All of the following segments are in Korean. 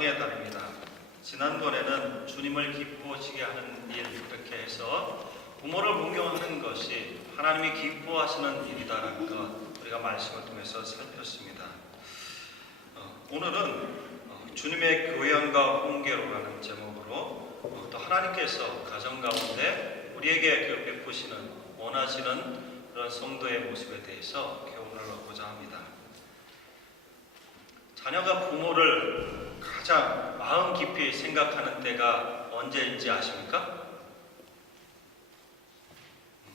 가정의 달입니다. 지난번에는 주님을 기쁘시게 하는 일, 이렇게 해서 부모를 공경하는 것이 하나님이 기뻐하시는 일이다라는 것 우리가 말씀을 통해서 살폈습니다. 오늘은 주님의 교양과 훈계로라는 제목으로 또 하나님께서 가정 가운데 우리에게 베푸시는 원하시는 그런 성도의 모습에 대해서 교훈을 얻고자 합니다. 자녀가 부모를 가장 마음 깊이 생각하는 때가 언제인지 아십니까?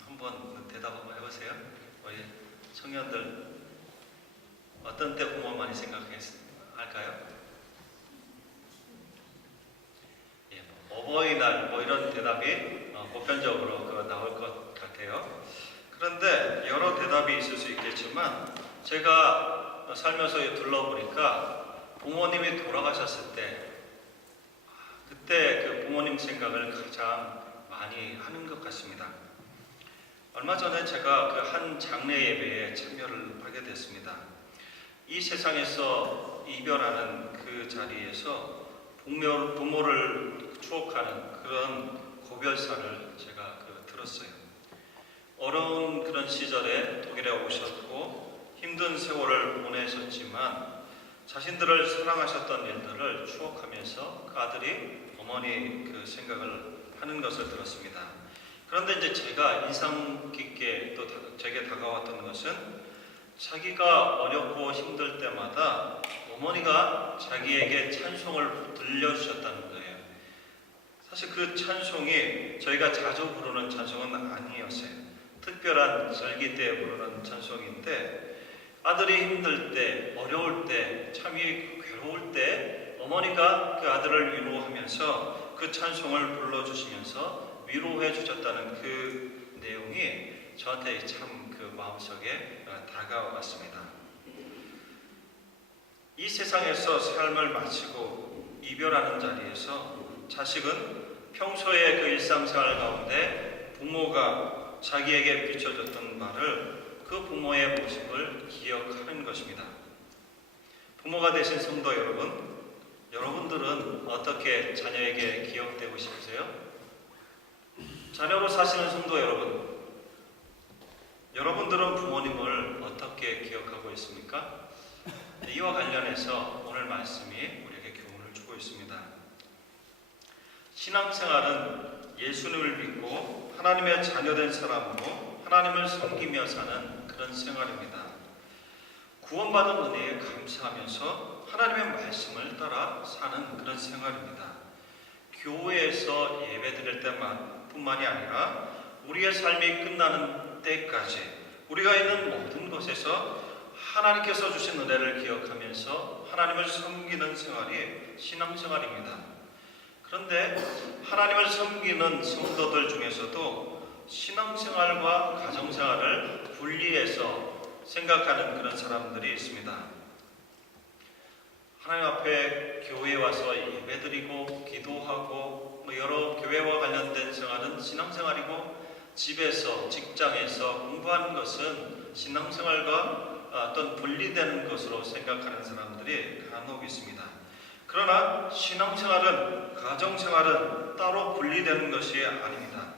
한번 대답 한번 해보세요. 우리 청년들 어떤 때 부모 많이 생각할까요? 예, 어버이날 이런 대답이 보편적으로 나올 것 같아요. 그런데 여러 대답이 있을 수 있겠지만 제가 살면서 둘러보니까 부모님이 돌아가셨을 때 그때 그 부모님 생각을 가장 많이 하는 것 같습니다. 얼마 전에 제가 그 한 장례 예배에 참여를 하게 됐습니다. 이 세상에서 이별하는 그 자리에서 부모를 추억하는 그런 고별사를 제가 들었어요. 어려운 그런 시절에 독일에 오셨고 힘든 세월을 보내셨지만 자신들을 사랑하셨던 일들을 추억하면서 그 아들이 어머니 그 생각을 하는 것을 들었습니다. 그런데 이제 제가 인상 깊게 또 제게 다가왔던 것은 자기가 어렵고 힘들 때마다 어머니가 자기에게 찬송을 들려주셨다는 거예요. 사실 그 찬송이 저희가 자주 부르는 찬송은 아니었어요. 특별한 절기 때 부르는 찬송인데 아들이 힘들 때, 어려울 때, 참이 괴로울 때 어머니가 그 아들을 위로하면서 그 찬송을 불러주시면서 위로해 주셨다는 그 내용이 저한테 참 그 마음속에 다가왔습니다. 이 세상에서 삶을 마치고 이별하는 자리에서 자식은 평소에 그 일상생활 가운데 부모가 자기에게 비춰줬던 말을 그 부모의 모습을 기억하는 것입니다. 부모가 되신 성도 여러분, 여러분들은 어떻게 자녀에게 기억되고 싶으세요? 자녀로 사시는 성도 여러분, 여러분들은 부모님을 어떻게 기억하고 있습니까? 이와 관련해서 오늘 말씀이 우리에게 교훈을 주고 있습니다. 신앙생활은 예수님을 믿고 하나님의 자녀된 사람으로 하나님을 섬기며 사는 그런 생활입니다. 구원받은 은혜에 감사하면서 하나님의 말씀을 따라 사는 그런 생활입니다. 교회에서 예배드릴 때뿐만이 아니라 우리의 삶이 끝나는 때까지 우리가 있는 모든 곳에서 하나님께서 주신 은혜를 기억하면서 하나님을 섬기는 생활이 신앙생활입니다. 그런데 하나님을 섬기는 성도들 중에서도 신앙생활과 가정생활을 분리해서 생각하는 그런 사람들이 있습니다. 하나님 앞에 교회에 와서 예배드리고 기도하고 여러 교회와 관련된 생활은 신앙생활이고 집에서 직장에서 공부하는 것은 신앙생활과 어떤 분리되는 것으로 생각하는 사람들이 간혹 있습니다. 그러나 신앙생활은 가정생활은 따로 분리되는 것이 아닙니다.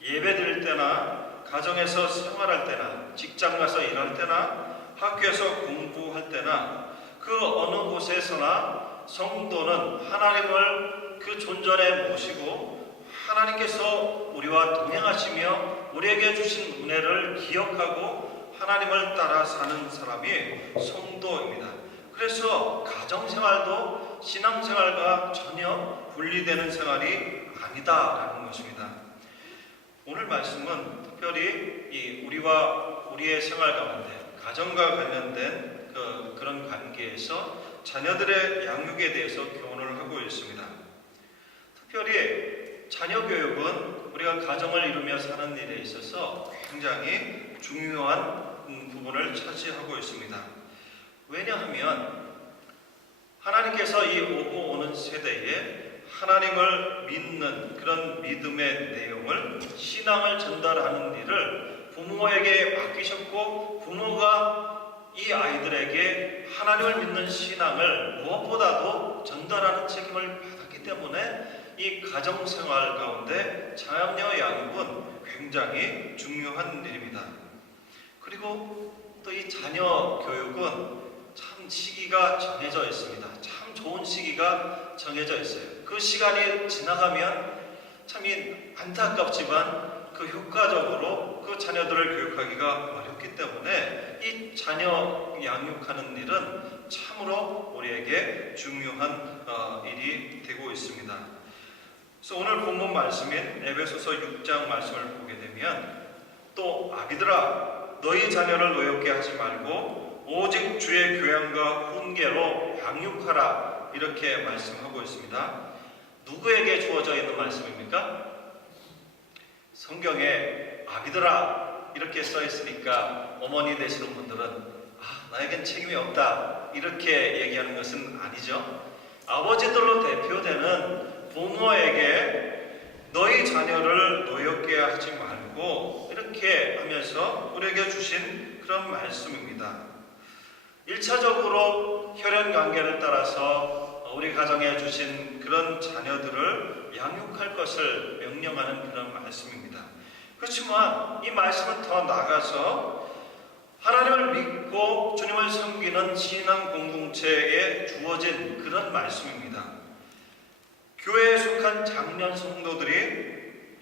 예배드릴 때나 가정에서 생활할 때나 직장 가서 일할 때나 학교에서 공부할 때나 그 어느 곳에서나 성도는 하나님을 그 존전에 모시고 하나님께서 우리와 동행하시며 우리에게 주신 은혜를 기억하고 하나님을 따라 사는 사람이 성도입니다. 그래서 가정생활도 신앙생활과 전혀 분리되는 생활이 아니다라는 것입니다. 오늘 말씀은 특별히 우리의 생활 가운데 가정과 관련된 그런 관계에서 자녀들의 양육에 대해서 교훈을 하고 있습니다. 특별히 자녀 교육은 우리가 가정을 이루며 사는 일에 있어서 굉장히 중요한 부분을 차지하고 있습니다. 왜냐하면 하나님께서 이 오고 오는 세대에 하나님을 믿는 그런 믿음의 내용을 신앙을 전달하는 일을 부모에게 맡기셨고 부모가 이 아이들에게 하나님을 믿는 신앙을 무엇보다도 전달하는 책임을 받았기 때문에 이 가정생활 가운데 자녀 양육은 굉장히 중요한 일입니다. 그리고 또 이 자녀 교육은 참 시기가 정해져 있습니다. 참 좋은 시기가 정해져 있어요. 그 시간이 지나가면 참 안타깝지만 그 효과적으로 그 자녀들을 교육하기가 어렵기 때문에 이 자녀 양육하는 일은 참으로 우리에게 중요한 일이 되고 있습니다. 그래서 오늘 본문 말씀인 에베소서 6장 말씀을 보게 되면 또 아비들아 너희 자녀를 노엽게 하지 말고 오직 주의 교양과 훈계로 양육하라 이렇게 말씀하고 있습니다. 누구에게 주어져 있는 말씀입니까? 성경에 아비들아 이렇게 써 있으니까 어머니 되시는 분들은 나에겐 책임이 없다 이렇게 얘기하는 것은 아니죠. 아버지들로 대표되는 부모에게 너희 자녀를 노엽게 하지 말고 이렇게 하면서 우리에게 주신 그런 말씀입니다. 1차적으로 혈연 관계를 따라서 우리 가정에 주신 그런 자녀들을 양육할 것을 명령하는 그런 말씀입니다. 그렇지만 이 말씀은 더 나아가서 하나님을 믿고 주님을 섬기는 신앙 공동체에 주어진 그런 말씀입니다. 교회에 속한 장년 성도들이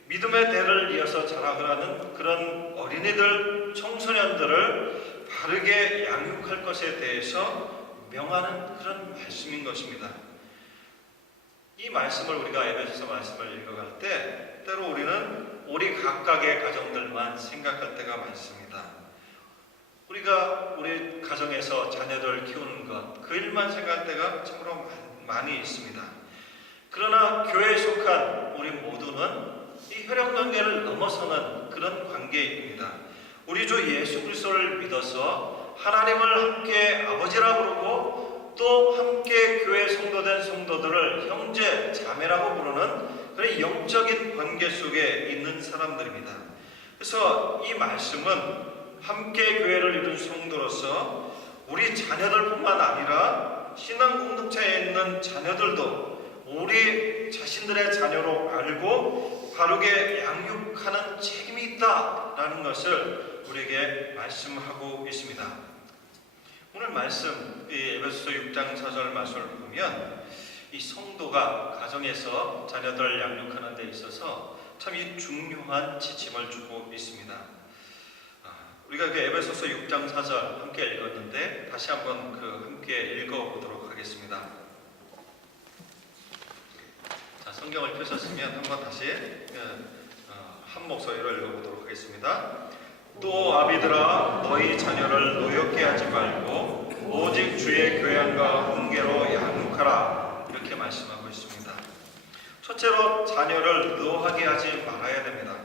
믿음의 대를 이어서 자라가는 그런 어린이들, 청소년들을 바르게 양육할 것에 대해서 명하는 그런 말씀인 것입니다. 이 말씀을 우리가 에베소서 말씀을 읽어갈 때 때로 우리 각각의 가정들만 생각할 때가 많습니다. 우리가 우리 가정에서 자녀를 키우는 것, 그 일만 생각할 때가 참으로 많이 있습니다. 그러나 교회에 속한 우리 모두는 이 혈연관계를 넘어서는 그런 관계입니다. 우리 주 예수 그리스도를 믿어서 하나님을 함께 아버지라고 부르고 또 함께 교회 성도된 성도들을 형제, 자매라고 부르는 그런 영적인 관계 속에 있는 사람들입니다. 그래서 이 말씀은 함께 교회를 이룬 성도로서 우리 자녀들뿐만 아니라 신앙 공동체에 있는 자녀들도 우리 자신들의 자녀로 알고 바르게 양육하는 책임이 있다라는 것을 우리에게 말씀하고 있습니다. 오늘 말씀, 이 에베소서 6장 4절 말씀을 보면 이 성도가 가정에서 자녀들을 양육하는 데 있어서 참 이 중요한 지침을 주고 있습니다. 우리가 그 에베소서 6장 4절 함께 읽었는데 다시 한번 함께 읽어보도록 하겠습니다. 자, 성경을 펴셨으면 한번 다시 한 목소리로 읽어보도록 하겠습니다. 또 아비들아 너희 자녀를 노엽게 하지 말고 오직 주의 교양과 훈계로 양육하라 이렇게 말씀하고 있습니다. 첫째로 자녀를 노하게 하지 말아야 됩니다.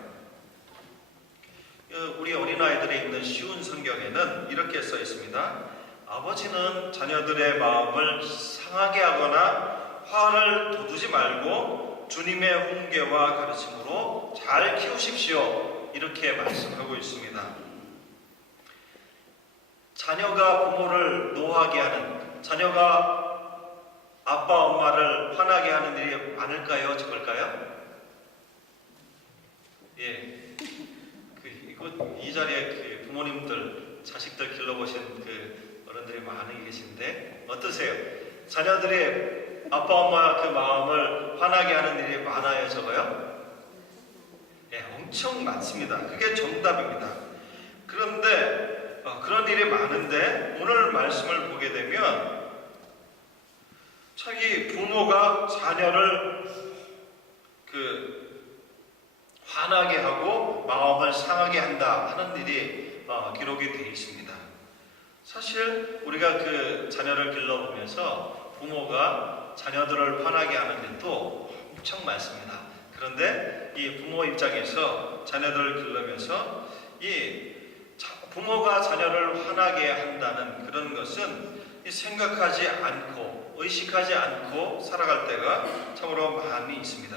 우리 어린아이들이 읽는 쉬운 성경에는 이렇게 써 있습니다. 아버지는 자녀들의 마음을 상하게 하거나 화를 돋우지 말고 주님의 훈계와 가르침으로 잘 키우십시오. 이렇게 말씀하고 있습니다. 자녀가 부모를 노하게 하는, 자녀가 아빠 엄마를 화나게 하는 일이 많을까요? 적을까요? 예. 이 자리에 부모님들, 자식들 길러보신 어른들이 많이 계신데 어떠세요? 자녀들이 아빠 엄마 마음을 화나게 하는 일이 많아요? 적어요? 예, 엄청 많습니다. 그게 정답입니다. 그런데 그런 일이 많은데 오늘 말씀을 보게 되면 자기 부모가 자녀를 화나게 하고 마음을 상하게 한다 하는 일이 기록이 되어 있습니다. 사실 우리가 자녀를 길러보면서 부모가 자녀들을 화나게 하는 일도 엄청 많습니다. 그런데 이 부모 입장에서 자녀들을 길러면서 이 부모가 자녀를 화나게 한다는 그런 것은 생각하지 않고 의식하지 않고 살아갈 때가 참으로 많이 있습니다.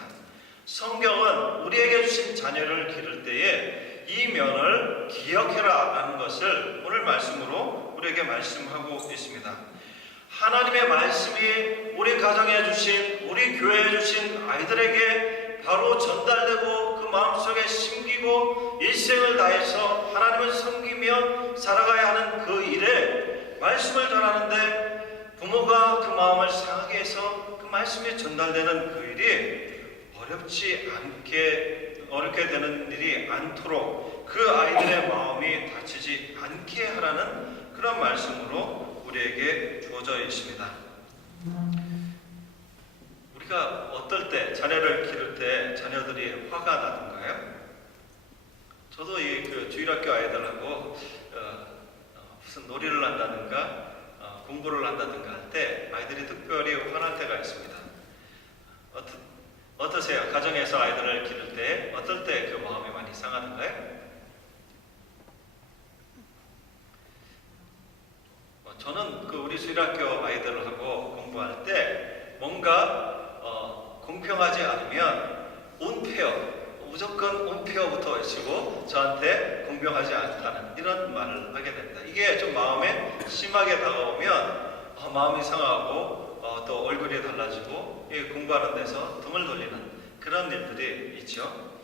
성경은 우리에게 주신 자녀를 기를 때에 이 면을 기억해라 라는 것을 오늘 말씀으로 우리에게 말씀하고 있습니다. 하나님의 말씀이 우리 가정에 주신, 우리 교회에 주신 아이들에게 바로 전달되고 그 마음속에 심기고 일생을 다해서 하나님을 섬기며 살아가야 하는 그 일에 말씀을 전하는데 부모가 그 마음을 상하게 해서 그 말씀이 전달되는 그 일이 어렵게 되는 일이 않도록 그 아이들의 마음이 다치지 않게 하라는 그런 말씀으로 우리에게 주어져 있습니다. 우리가 어떨 때 자녀를 기를 때 자녀들이 화가 나던가요? 저도 이 주일학교 아이들하고 무슨 놀이를 한다든가 공부를 한다든가 할 때 아이들이 특별히 화날 때가 있습니다. 어떠세요? 가정에서 아이들을 기를 때 어떨 때 그 마음이 많이 상하던가요? 저는 우리 수일학교 아이들하고 공부할 때 뭔가 공평하지 않으면 무조건 온페어부터 외치고 저한테 공평하지 않다는 이런 말을 하게 됩니다. 이게 좀 마음에 심하게 다가오면 마음이 상하고 또 얼굴이 달라지고 공부하는 데서 등을 돌리는 그런 일들이 있죠.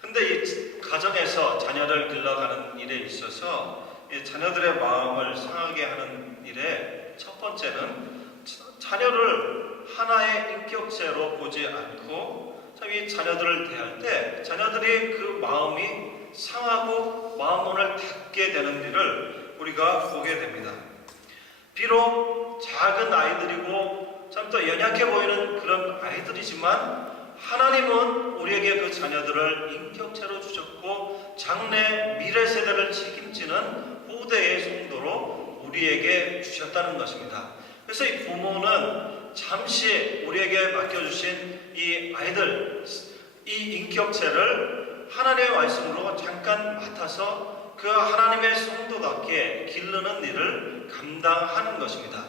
근데 이 가정에서 자녀를 길러가는 일에 있어서 이 자녀들의 마음을 상하게 하는 일에 첫 번째는 자녀를 하나의 인격체로 보지 않고 참 이 자녀들을 대할 때 자녀들이 그 마음이 상하고 마음문을 닫게 되는 일을 우리가 보게 됩니다. 비록 작은 아이들이고 참 또 연약해 보이는 그런 아이들이지만 하나님은 우리에게 그 자녀들을 인격체로 주셨고 장래 미래 세대를 책임지는 후대의 성도로 우리에게 주셨다는 것입니다. 그래서 이 부모는 잠시 우리에게 맡겨주신 이 아이들, 이 인격체를 하나님의 말씀으로 잠깐 맡아서 그 하나님의 성도답게 기르는 일을 감당하는 것입니다.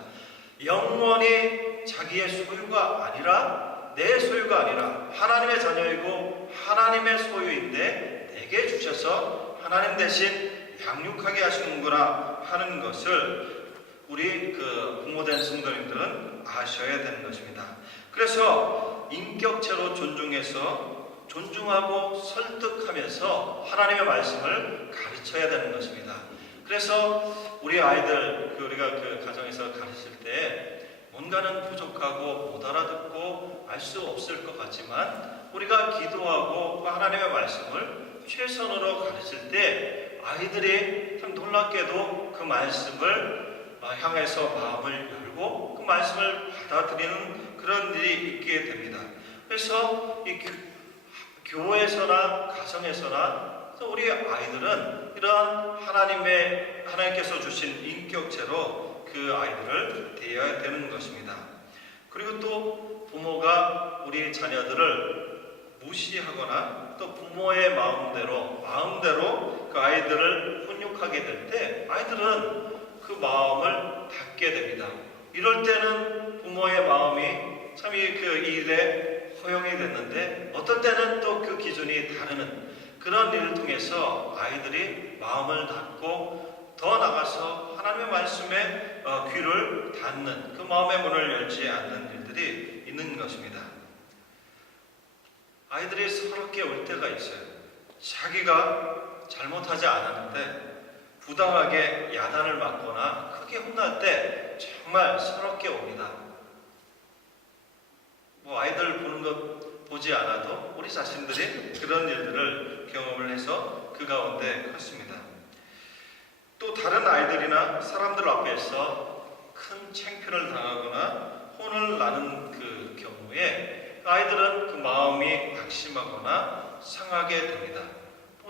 영원히 자기의 소유가 아니라 내 소유가 아니라 하나님의 자녀이고 하나님의 소유인데 내게 주셔서 하나님 대신 양육하게 하시는구나 하는 것을 우리 부모된 성도님들은 아셔야 되는 것입니다. 그래서 인격체로 존중하고 설득하면서 하나님의 말씀을 가르쳐야 되는 것입니다. 그래서 우리 아이들 우리가 가정에서 가르칠 때 뭔가는 부족하고 못 알아듣고 알 수 없을 것 같지만 우리가 기도하고 하나님의 말씀을 최선으로 가르칠 때 아이들이 참 놀랍게도 그 말씀을 향해서 마음을 열고 그 말씀을 받아들이는 그런 일이 있게 됩니다. 그래서 이 교회에서나 가정에서나 우리 아이들은 이러한 하나님께서 주신 인격체로 그 아이들을 대해야 되는 것입니다. 그리고 또 부모가 우리 자녀들을 무시하거나 또 부모의 마음대로 그 아이들을 훈육하게 될 때 아이들은 그 마음을 닫게 됩니다. 이럴 때는 부모의 마음이 참 이 일에 허용이 됐는데 어떨 때는 또 그 기준이 다르는 그런 일을 통해서 아이들이 마음을 닫고 더 나가서 하나님의 말씀에 귀를 닫는 그 마음의 문을 열지 않는 일들이 있는 것입니다. 아이들이 서럽게 울 때가 있어요. 자기가 잘못하지 않았는데 부당하게 야단을 맞거나 크게 혼날 때 정말 서럽게 옵니다. 아이들 보는 것 보지 않아도 우리 자신들이 그런 일들을 경험을 해서 그 가운데 컸습니다. 또 다른 아이들이나 사람들 앞에서 큰 창피를 당하거나 혼을 나는 그 경우에 아이들은 그 마음이 낙심하거나 상하게 됩니다.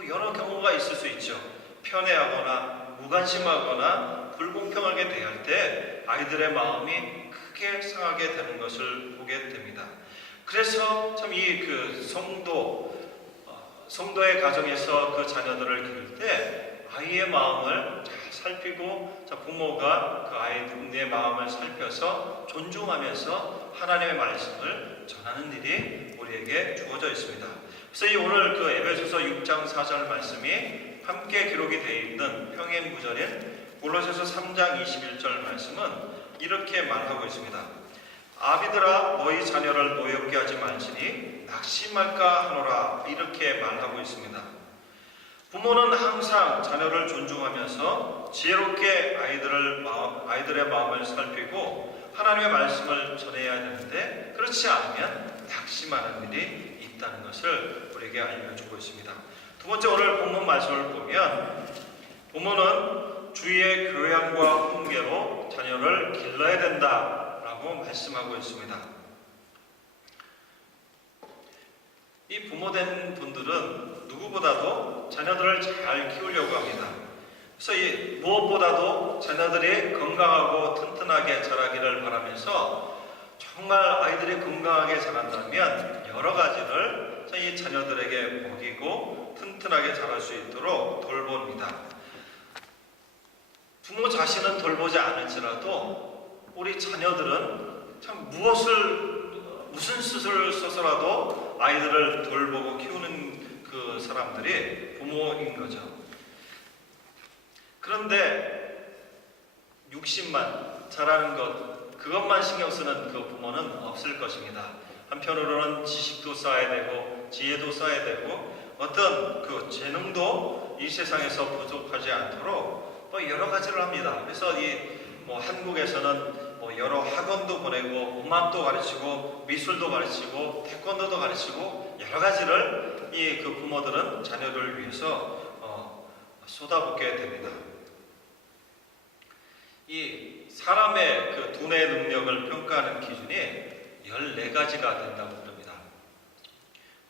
여러 경우가 있을 수 있죠. 편애하거나 무관심하거나 불공평하게 대할 때 아이들의 마음이 크게 상하게 되는 것을 보게 됩니다. 그래서 참 이 성도의 가정에서 그 자녀들을 기를 때 아이의 마음을 잘 살피고 부모가 그 아이의 마음을 살펴서 존중하면서 하나님의 말씀을 전하는 일이 우리에게 주어져 있습니다. 그래서 오늘 에베소서 6장 4절 말씀이 함께 기록이 되어 있는 평행 구절인 골로새서 3장 21절 말씀은 이렇게 말하고 있습니다. 아비들아 너희 자녀를 노엽게 하지 말지니 낙심할까 하노라 이렇게 말하고 있습니다. 부모는 항상 자녀를 존중하면서 지혜롭게 아이들의 마음을 살피고 하나님의 말씀을 전해야 되는데 그렇지 않으면 낙심하는 일이 있다는 것을 우리에게 알려주고 있습니다. 두 번째 오늘 본문 말씀을 보면 부모는 주의 교양과 훈계로 자녀를 길러야 된다라고 말씀하고 있습니다. 이 부모된 분들은 누구보다도 자녀들을 잘 키우려고 합니다. 그래서 무엇보다도 자녀들이 건강하고 튼튼하게 자라기를 바라면서 정말 아이들이 건강하게 자란다면 여러 가지를 이 자녀들에게 먹이고 튼튼하게 자랄 수 있도록 돌봅니다. 부모 자신은 돌보지 않을지라도 우리 자녀들은 참 무슨 수술을 써서라도 아이들을 돌보고 키우는 그 사람들이 부모인 거죠. 그런데 60만 잘하는 그것만 신경 쓰는 그 부모는 없을 것입니다. 한편으로는 지식도 쌓아야 되고 지혜도 쌓아야 되고 어떤 그 재능도 이 세상에서 부족하지 않도록 여러 가지를 합니다. 그래서 한국에서는 여러 학원도 보내고 음악도 가르치고 미술도 가르치고 태권도도 가르치고 여러 가지를 그 부모들은 자녀를 위해서 쏟아붓게 됩니다. 이 사람의 그 두뇌 능력을 평가하는 기준이 14가지가 된다고 그럽니다.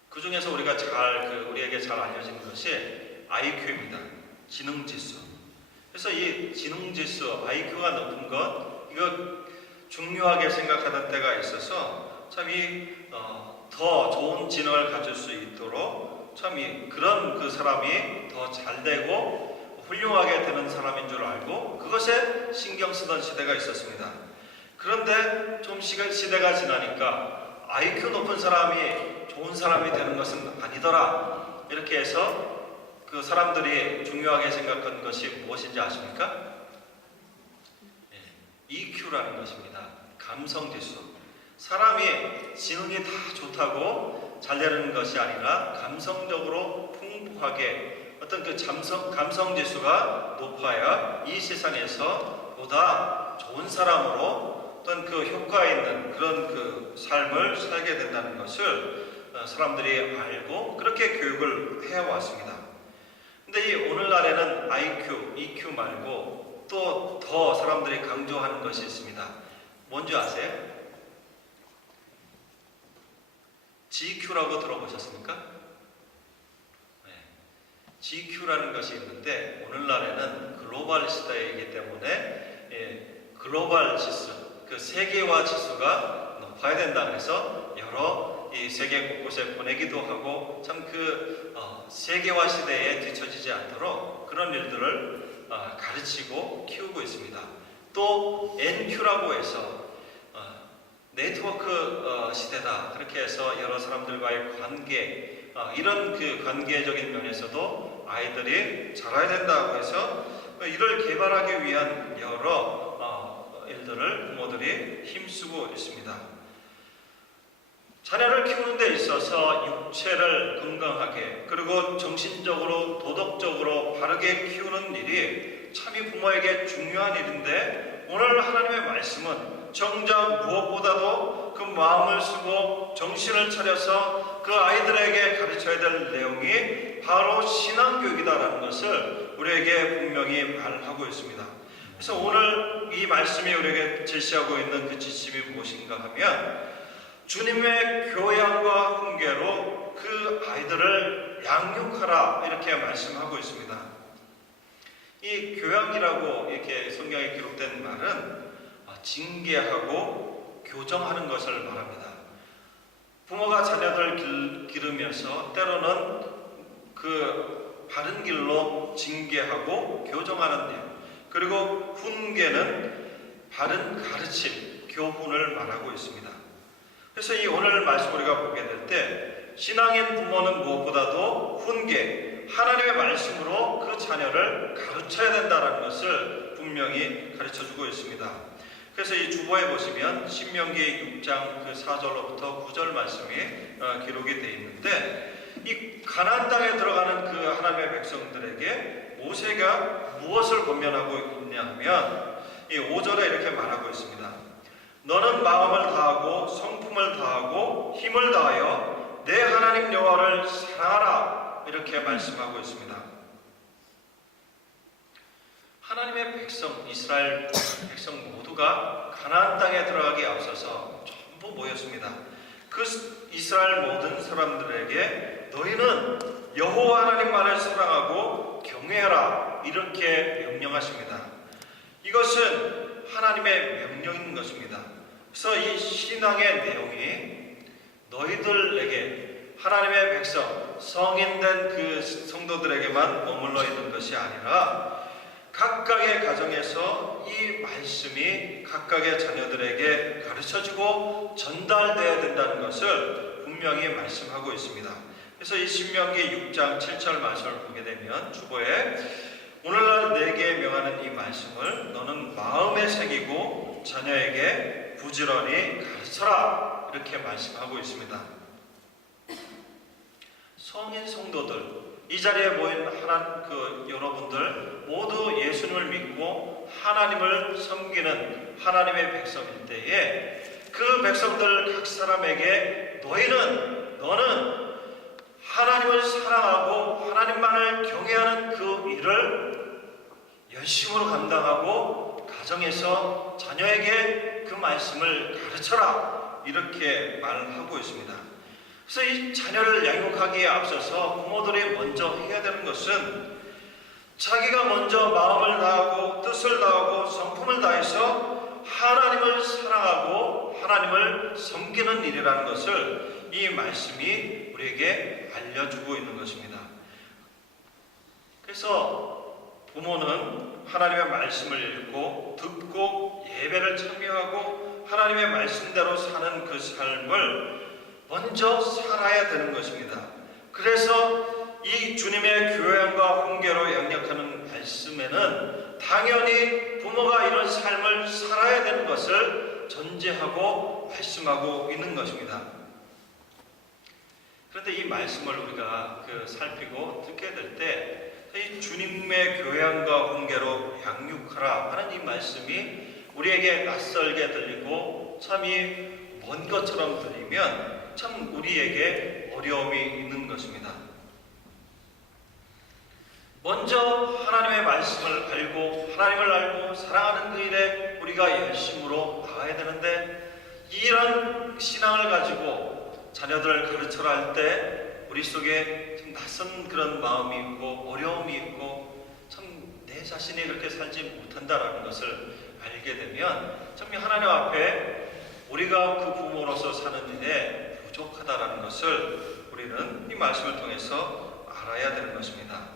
그 중에서 우리에게 잘 알려진 것이 IQ입니다. 지능지수. 그래서 이 지능지수, IQ가 높은 것, 이거 중요하게 생각하던 때가 있어서 참 더 좋은 지능을 가질 수 있도록 그런 그 사람이 더 잘되고 훌륭하게 되는 사람인 줄 알고 그것에 신경 쓰던 시대가 있었습니다. 그런데 좀 시대가 지나니까 IQ 높은 사람이 좋은 사람이 되는 것은 아니더라. 이렇게 해서 그 사람들이 중요하게 생각한 것이 무엇인지 아십니까? EQ라는 것입니다. 감성지수. 사람이 지능이 다 좋다고 잘 되는 것이 아니라 감성적으로 풍부하게 어떤 그 감성지수가 높아야 이 세상에서 보다 좋은 사람으로 어떤 그 효과 있는 그런 그 삶을 살게 된다는 것을 사람들이 알고 그렇게 교육을 해왔습니다. 근데 이 오늘날에는 IQ, EQ 말고 또 더 사람들이 강조하는 것이 있습니다. 뭔지 아세요? GQ라고 들어보셨습니까? 네. GQ라는 것이 있는데 오늘날에는 글로벌 시대이기 때문에 글로벌 지수, 그 세계화 지수가 높아야 된다 그래서 여러 이 세계 곳곳에 보내기도 하고 참 세계화 시대에 뒤처지지 않도록 그런 일들을 가르치고 키우고 있습니다. 또 NQ라고 해서 네트워크 시대다. 그렇게 해서 여러 사람들과의 관계, 이런 그 관계적인 면에서도 아이들이 잘해야 된다고 해서 이를 개발하기 위한 여러 일들을 부모들이 힘쓰고 있습니다. 자녀를 키우는 데 있어서 육체를 건강하게 그리고 정신적으로 도덕적으로 바르게 키우는 일이 참이 부모에게 중요한 일인데 오늘 하나님의 말씀은 정작 무엇보다도 그 마음을 쓰고 정신을 차려서 그 아이들에게 가르쳐야 될 내용이 바로 신앙교육이다라는 것을 우리에게 분명히 말하고 있습니다. 그래서 오늘 이 말씀이 우리에게 제시하고 있는 그 지침이 무엇인가 하면 주님의 교양과 훈계로 그 아이들을 양육하라 이렇게 말씀하고 있습니다. 이 교양이라고 이렇게 성경에 기록된 말은 징계하고 교정하는 것을 말합니다. 부모가 자녀들을 기르면서 때로는 그 바른 길로 징계하고 교정하는 일, 그리고 훈계는 바른 가르침, 교훈을 말하고 있습니다. 그래서 이 오늘 말씀 우리가 보게 될 때 신앙인 부모는 무엇보다도 훈계, 하나님의 말씀으로 그 자녀를 가르쳐야 된다는 것을 분명히 가르쳐주고 있습니다. 그래서 이 주보에 보시면 신명기 6장 그 4절로부터 9절 말씀이 기록이 되어 있는데, 이 가나안 땅에 들어가는 그 하나님의 백성들에게 모세가 무엇을 권면하고 있냐 하면 이 5절에 이렇게 말하고 있습니다. 너는 마음을 다하고 성품을 다하고 힘을 다하여 내 하나님 여호와를 사랑하라, 이렇게 말씀하고 있습니다. 하나님의 백성, 이스라엘 백성 모두가 가나안 땅에 들어가기 앞서서 전부 모였습니다. 그 이스라엘 모든 사람들에게 너희는 여호와 하나님만을 사랑하고 경외하라, 이렇게 명령하십니다. 이것은 하나님의 명령인 것입니다. 그래서 이 신앙의 내용이 너희들에게, 하나님의 백성, 성인된 그 성도들에게만 머물러 있는 것이 아니라 각각의 가정에서 이 말씀이 각각의 자녀들에게 가르쳐주고 전달되어야 된다는 것을 분명히 말씀하고 있습니다. 그래서 이 신명기 6장 7절 말씀을 보게 되면 주보에 오늘날 내게 명하는 이 말씀을 너는 마음에 새기고 자녀에게 부지런히 가르쳐라, 이렇게 말씀하고 있습니다. 성인 성도들, 이 자리에 모인 여러분들 모두 예수님을 믿고 하나님을 섬기는 하나님의 백성일 때에 그 백성들 각 사람에게 너는 하나님을 사랑하고 하나님만을 경외하는 그 일을 열심으로 감당하고 가정에서 자녀에게 그 말씀을 가르쳐라, 이렇게 말하고 있습니다. 그래서 이 자녀를 양육하기에 앞서서 부모들이 먼저 해야 되는 것은 자기가 먼저 마음을 다하고 뜻을 다하고 성품을 다해서 하나님을 사랑하고 하나님을 섬기는 일이라는 것을 이 말씀이 우리에게 알려주고 있는 것입니다. 그래서 부모는 하나님의 말씀을 읽고 듣고 예배를 참여하고 하나님의 말씀대로 사는 그 삶을 먼저 살아야 되는 것입니다. 그래서 이 주님의 교양과 훈계로 양육하는 말씀에는 당연히 부모가 이런 삶을 살아야 되는 것을 전제하고 말씀하고 있는 것입니다. 그런데 이 말씀을 우리가 살피고 듣게 될 때 이 주님의 교양과 훈계로 양육하라 하는 이 말씀이 우리에게 낯설게 들리고 참이 먼 것처럼 들리면 참 우리에게 어려움이 있는 것입니다. 먼저 하나님의 말씀을 알고 하나님을 알고 사랑하는 그 일에 우리가 열심으로 나가야 되는데, 이런 신앙을 가지고 자녀들을 가르쳐라 할 때 우리 속에 좀 낯선 그런 마음이 있고 어려움이 있고 참 내 자신이 그렇게 살지 못한다라는 것을 알게 되면 참 하나님 앞에 우리가 그 부모로서 사는 일에 부족하다라는 것을 우리는 이 말씀을 통해서 알아야 되는 것입니다.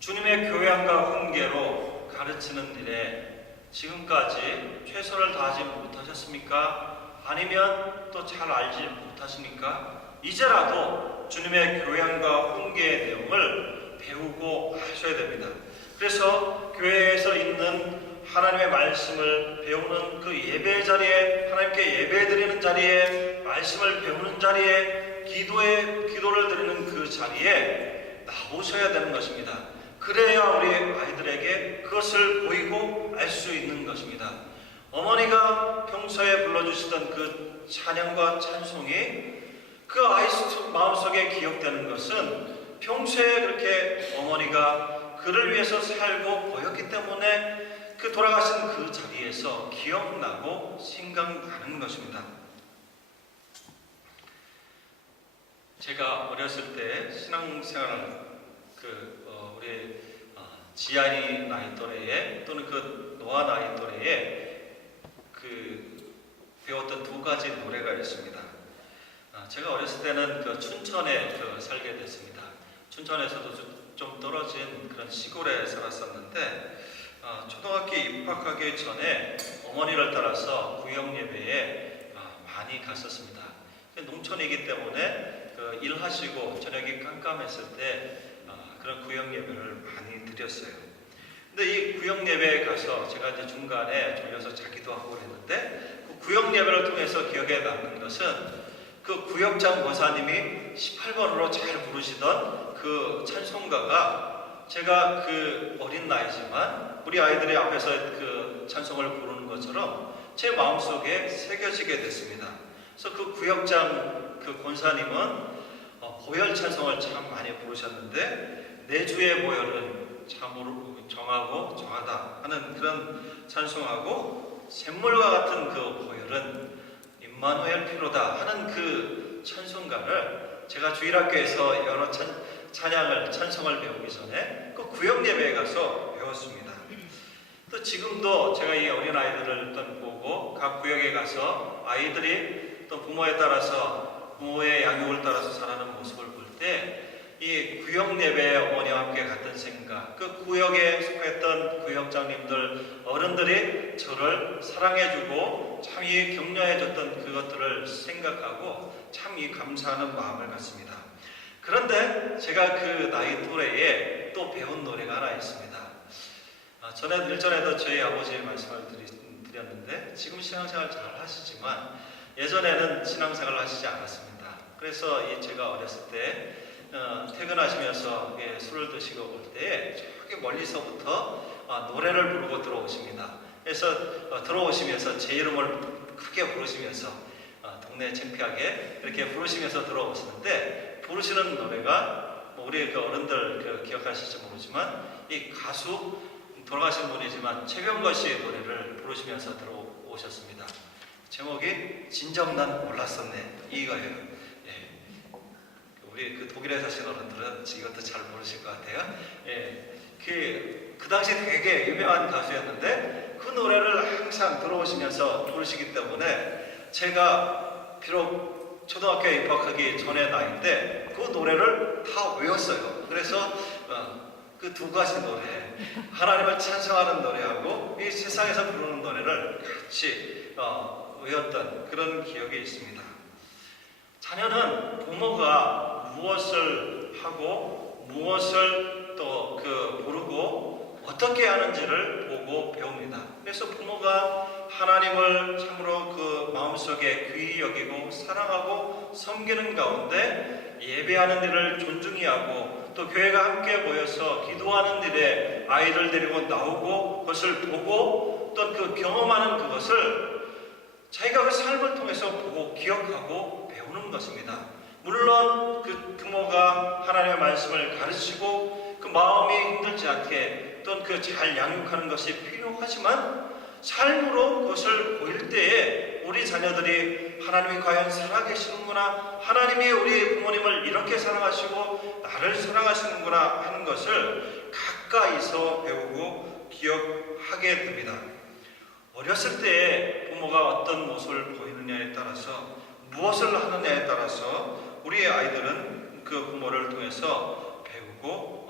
주님의 교양과 훈계로 가르치는 일에 지금까지 최선을 다하지 못하셨습니까? 아니면 또 잘 알지 못하십니까? 이제라도 주님의 교양과 훈계의 내용을 배우고 하셔야 됩니다. 그래서 교회에서 있는 하나님의 말씀을 배우는 그 예배 자리에, 하나님께 예배드리는 자리에, 말씀을 배우는 자리에, 기도를 드리는 그 자리에 나오셔야 되는 것입니다. 그래야 우리 아이들에게 그것을 보이고 알 수 있는 것입니다. 어머니가 평소에 불러주시던 그 찬양과 찬송이 그 아이 마음속에 기억되는 것은 평소에 그렇게 어머니가 그를 위해서 살고 보였기 때문에 그 돌아가신 그 자리에서 기억나고 생각나는 것입니다. 제가 어렸을 때 신앙생활을 우리 지안이 나이 또래에 또는 그 노아 나이 또래에 배웠던 두 가지 노래가 있습니다. 제가 어렸을 때는 춘천에 살게 됐습니다. 춘천에서도 좀 떨어진 그런 시골에 살았었는데 초등학교 입학하기 전에 어머니를 따라서 구역 예배에 많이 갔었습니다. 농촌이기 때문에 일하시고 저녁이 깜깜했을 때 그런 구역 예배를 많이 드렸어요. 근데 이 구역 예배에 가서 제가 이제 중간에 졸려서 자기도 하고 그랬는데 그 구역 예배를 통해서 기억에 남는 것은 그 구역장 권사님이 18번으로 잘 부르시던 그 찬송가가 제가 그 어린 나이지만 우리 아이들의 앞에서 그 찬송을 부르는 것처럼 제 마음속에 새겨지게 됐습니다. 그래서 그 구역장 그 권사님은 보혈 찬송을 참 많이 부르셨는데 내 주의 보혈은 참으로 정하고 정하다 하는 그런 찬송하고 샘물과 같은 그 보혈은 임마누엘 피로다 하는 그 찬송가를 제가 주일학교에서 여러 찬양을 찬송을 배우기 전에 그 구역 예배에 가서 배웠습니다. 또 지금도 제가 이 어린 아이들을 보고 각 구역에 가서 아이들이 또 부모에 따라서 부모의 양육을 따라서 자라는 모습을 볼 때 이 구역 예배에 어머니와 함께 갔던 생각, 그 구역에 속했던 구역장님들 어른들이 저를 사랑해주고 참 이 격려해줬던 그것들을 생각하고 참 이 감사하는 마음을 갖습니다. 그런데 제가 그 나이 또래에 또 배운 노래가 하나 있습니다. 전에 일전에도 저희 아버지의 말씀을 드렸는데 지금 신앙생활 잘 하시지만 예전에는 신앙생활을 하시지 않았습니다. 그래서 제가 어렸을 때 퇴근하시면서 술을 드시고 올 때 저기 멀리서부터 노래를 부르고 들어오십니다. 그래서 들어오시면서 제 이름을 크게 부르시면서 동네 창피하게 이렇게 부르시면서 들어오시는데 부르시는 노래가 우리 그 어른들 기억하실지 모르지만 이 가수 돌아가신 분이지만 최병건 씨의 노래를 부르시면서 들어오셨습니다. 제목이 진정 난 몰랐었네 이거예요. 우리 그 독일에 사시는 어른들은 이것도 잘 모르실 것 같아요. 그 당시 되게 유명한 가수였는데 그 노래를 항상 들어오시면서 부르시기 때문에 제가 비록 초등학교에 입학하기 전의 나이인데 그 노래를 다 외웠어요. 그래서 그 두 가지 노래, 하나님을 찬송하는 노래하고 이 세상에서 부르는 노래를 같이 외웠던 그런 기억이 있습니다. 자녀는 부모가 무엇을 하고 무엇을 또 부르고 어떻게 하는지를 보고 배웁니다. 그래서 부모가 하나님을 참으로 그 마음속에 귀히 여기고 사랑하고 섬기는 가운데 예배하는 일을 존중히 하고 또 교회가 함께 모여서 기도하는 일에 아이를 데리고 나오고 그것을 보고 또 그 경험하는 그것을 자기가 그 삶을 통해서 보고 기억하고 배우는 것입니다. 물론 그 부모가 하나님의 말씀을 가르치고 그 마음이 힘들지 않게 또 그 잘 양육하는 것이 필요하지만 삶으로 그것을 보일 때에 우리 자녀들이 하나님이 과연 살아계시는구나, 하나님이 우리 부모님을 이렇게 사랑하시고 나를 사랑하시는구나 하는 것을 가까이서 배우고 기억하게 됩니다. 어렸을 때에 부모가 어떤 모습을 보이느냐에 따라서 무엇을 하느냐에 따라서 우리의 아이들은 그 부모를 통해서 배우고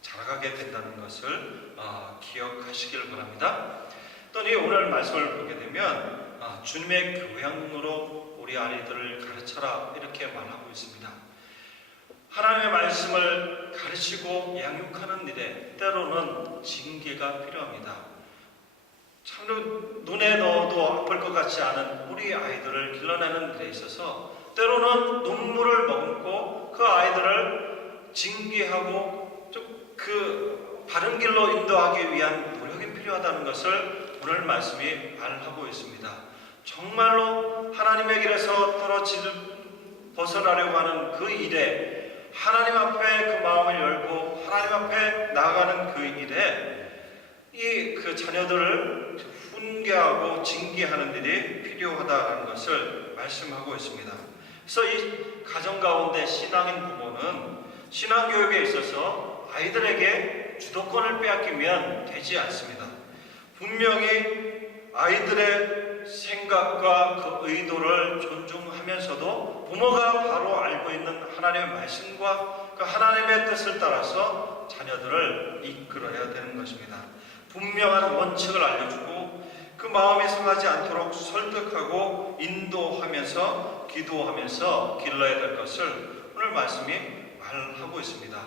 자라가게 된다는 것을 기억하시길 바랍니다. 또 오늘 말씀을 보게 되면 주님의 교양으로 우리 아이들을 가르쳐라 이렇게 말하고 있습니다. 하나님의 말씀을 가르치고 양육하는 일에 때로는 징계가 필요합니다. 참 눈에 넣어도 아플 것 같지 않은 우리 아이들을 길러내는 일에 있어서 때로는 눈물을 머금고 그 아이들을 징계하고 그 바른 길로 인도하기 위한 노력이 필요하다는 것을 오늘 말씀이 말하고 있습니다. 정말로 하나님의 길에서 벗어나려고 하는 그 일에 하나님 앞에 그 마음을 열고 하나님 앞에 나아가는 그 일에 그 자녀들을 훈계하고 징계하는 일이 필요하다는 것을 말씀하고 있습니다. 그래서 이 가정 가운데 신앙인 부모는 신앙교육에 있어서 아이들에게 주도권을 빼앗기면 되지 않습니다. 분명히 아이들의 생각과 그 의도를 존중하면서도 부모가 바로 알고 있는 하나님의 말씀과 그 하나님의 뜻을 따라서 자녀들을 이끌어야 되는 것입니다. 분명한 원칙을 알려주고 그 마음이 상하지 않도록 설득하고 인도하면서 기도하면서 길러야 될 것을 오늘 말씀이 말하고 있습니다.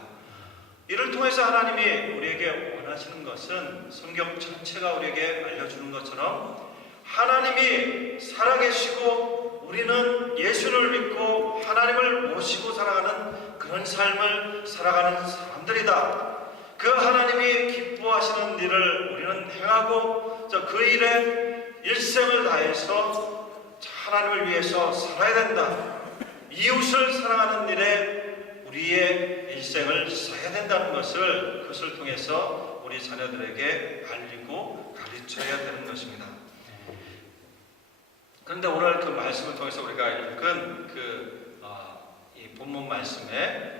이를 통해서 하나님이 우리에게 원하시는 것은 성경 전체가 우리에게 알려주는 것처럼 하나님이 살아계시고 우리는 예수를 믿고 하나님을 모시고 살아가는 그런 삶을 살아가는 사람들이다. 그 하나님이 기뻐하시는 일을 우리는 행하고 그 일에 일생을 다해서 하나님을 위해서 살아야 된다. 이웃을 사랑하는 일에 우리의 일생을 써야 된다는 그것을 통해서 우리 자녀들에게 알리고 가르쳐야 되는 것입니다. 그런데 오늘 그 말씀을 통해서 우리가 읽은 이 본문 말씀에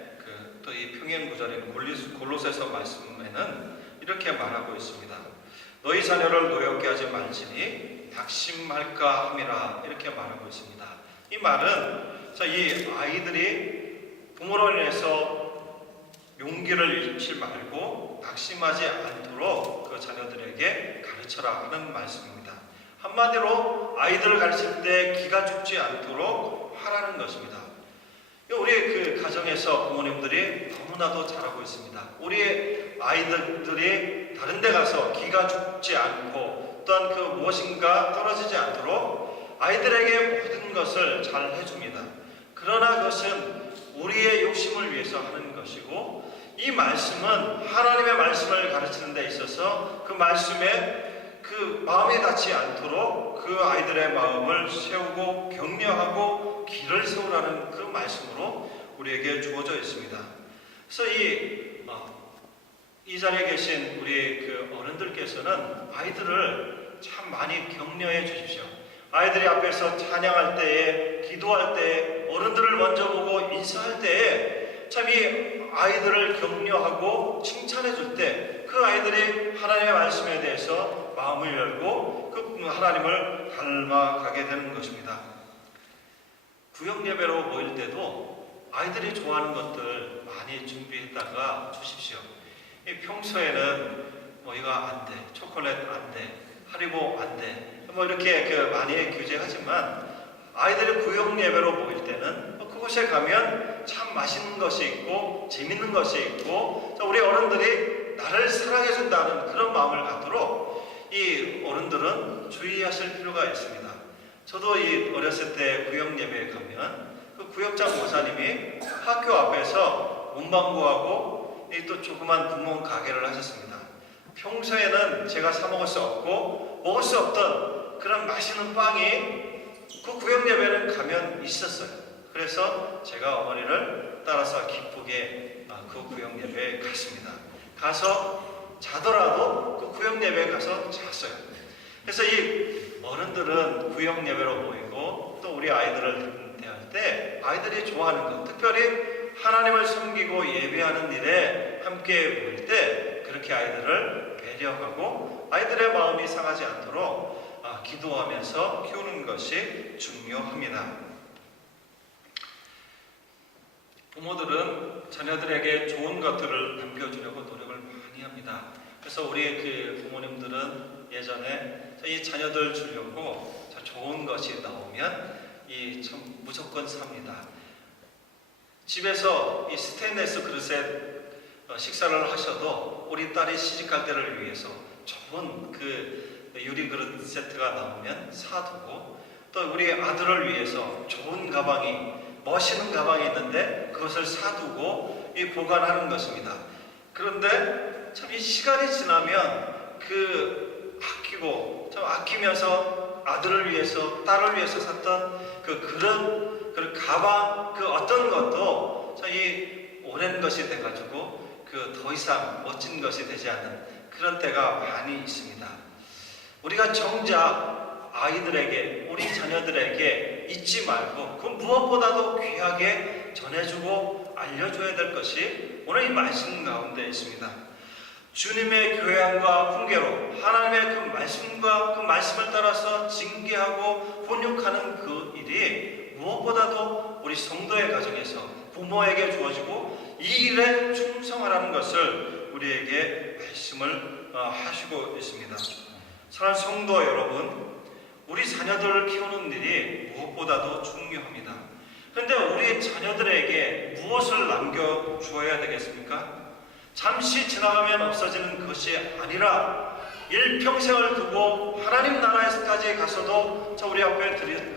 또 이 평행 구절인 골로새서 말씀에는 이렇게 말하고 있습니다. 너희 자녀를 노엽게 하지 말지니 낙심할까 함이라, 이렇게 말하고 있습니다. 이 말은 이 아이들이 부모로 인해서 용기를 잃지 말고 낙심하지 않도록 그 자녀들에게 가르쳐라 하는 말씀입니다. 한마디로 아이들을 가르칠 때 기가 죽지 않도록 하라는 것입니다. 우리 그 가정에서 부모님들이 너무나도 잘하고 있습니다. 우리 아이들이 다른 데 가서 기가 죽지 않고 또한 그 무엇인가 떨어지지 않도록 아이들에게 모든 것을 잘 해줍니다. 그러나 그것은 우리의 욕심을 위해서 하는 것이고, 이 말씀은 하나님의 말씀을 가르치는 데 있어서 그 말씀에 그 마음이 닿지 않도록 그 아이들의 마음을 세우고 격려하고 길을 세우라는 그 말씀으로 우리에게 주어져 있습니다. 그래서 이 자리에 계신 우리 그 어른들께서는 아이들을 참 많이 격려해 주십시오. 아이들이 앞에서 찬양할 때에, 기도할 때에, 어른들을 먼저 보고 인사할 때에 참 이 아이들을 격려하고 칭찬해 줄 때 그 아이들이 하나님의 말씀에 대해서 마음을 열고 그 하나님을 닮아가게 되는 것입니다. 구역 예배로 모일 때도 아이들이 좋아하는 것들 많이 준비했다가 주십시오. 평소에는 이거 안 돼, 초콜릿 안 돼, 하리보 안 돼, 이렇게 많이 규제하지만 아이들이 구역 예배로 모일 때는 그곳에 가면 참 맛있는 것이 있고 재밌는 것이 있고 우리 어른들이 나를 사랑해 준다는 그런 마음을 갖도록 이 어른들은 주의하실 필요가 있습니다. 저도 어렸을 때 구역 예배에 가면 그 구역장 목사님이 학교 앞에서 문방구하고 또 조그만 구멍 가게를 하셨습니다. 평소에는 제가 사 먹을 수 없고 먹을 수 없던 그런 맛있는 빵이 그 구역 예배는 가면 있었어요. 그래서 제가 어머니를 따라서 기쁘게 그 구역 예배에 갔습니다. 가서 자더라도 그 구역 예배에 가서 잤어요. 그래서 이 어른들은 구역 예배로 모이고 또 우리 아이들을 대할 때 아이들이 좋아하는 것, 특별히 하나님을 섬기고 예배하는 일에 함께 모일 때 그렇게 아이들을 배려하고 아이들의 마음이 상하지 않도록 기도하면서 키우는 것이 중요합니다. 부모들은 자녀들에게 좋은 것들을 남겨주려고 노력을 많이 합니다. 그래서 우리 그 부모님들은 예전에 이 자녀들 주려고 좋은 것이 나오면 참 무조건 삽니다. 집에서 이 스테인레스 그릇에 식사를 하셔도 우리 딸이 시집갈 때를 위해서 좋은 그 유리 그릇 세트가 나오면 사두고, 또 우리 아들을 위해서 좋은 가방이, 멋있는 가방이 있는데 그것을 사두고 보관하는 것입니다. 그런데 참 이 시간이 지나면 아끼면서 아들을 위해서, 딸을 위해서 샀던 그 그릇, 그 가방, 그 어떤 것도 이 오랜 것이 돼가지고 더 이상 멋진 것이 되지 않는 그런 때가 많이 있습니다. 우리가 정작 아이들에게, 우리 자녀들에게 잊지 말고 그 무엇보다도 귀하게 전해주고 알려줘야 될 것이 오늘 이 말씀 가운데 있습니다. 주님의 교양과 훈계로 하나님의 그 말씀과 그 말씀을 따라서 징계하고 훈육하는 그 일이 무엇보다도 우리 성도의 가정에서 부모에게 주어지고 이 일에 충성하라는 것을 우리에게 말씀을 하시고 있습니다. 사랑하는 성도 여러분, 우리 자녀들을 키우는 일이 무엇보다도 중요합니다. 그런데 우리 자녀들에게 무엇을 남겨주어야 되겠습니까? 잠시 지나가면 없어지는 것이 아니라 일평생을 두고 하나님 나라에서까지 가서도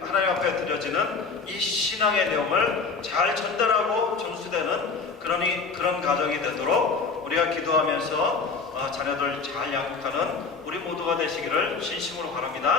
하나님 앞에 드려지는 이 신앙의 내용을 잘 전달하고 전수되는 그런 가정이 되도록 우리가 기도하면서 자녀들 잘 양육하는 우리 모두가 되시기를 진심으로 바랍니다.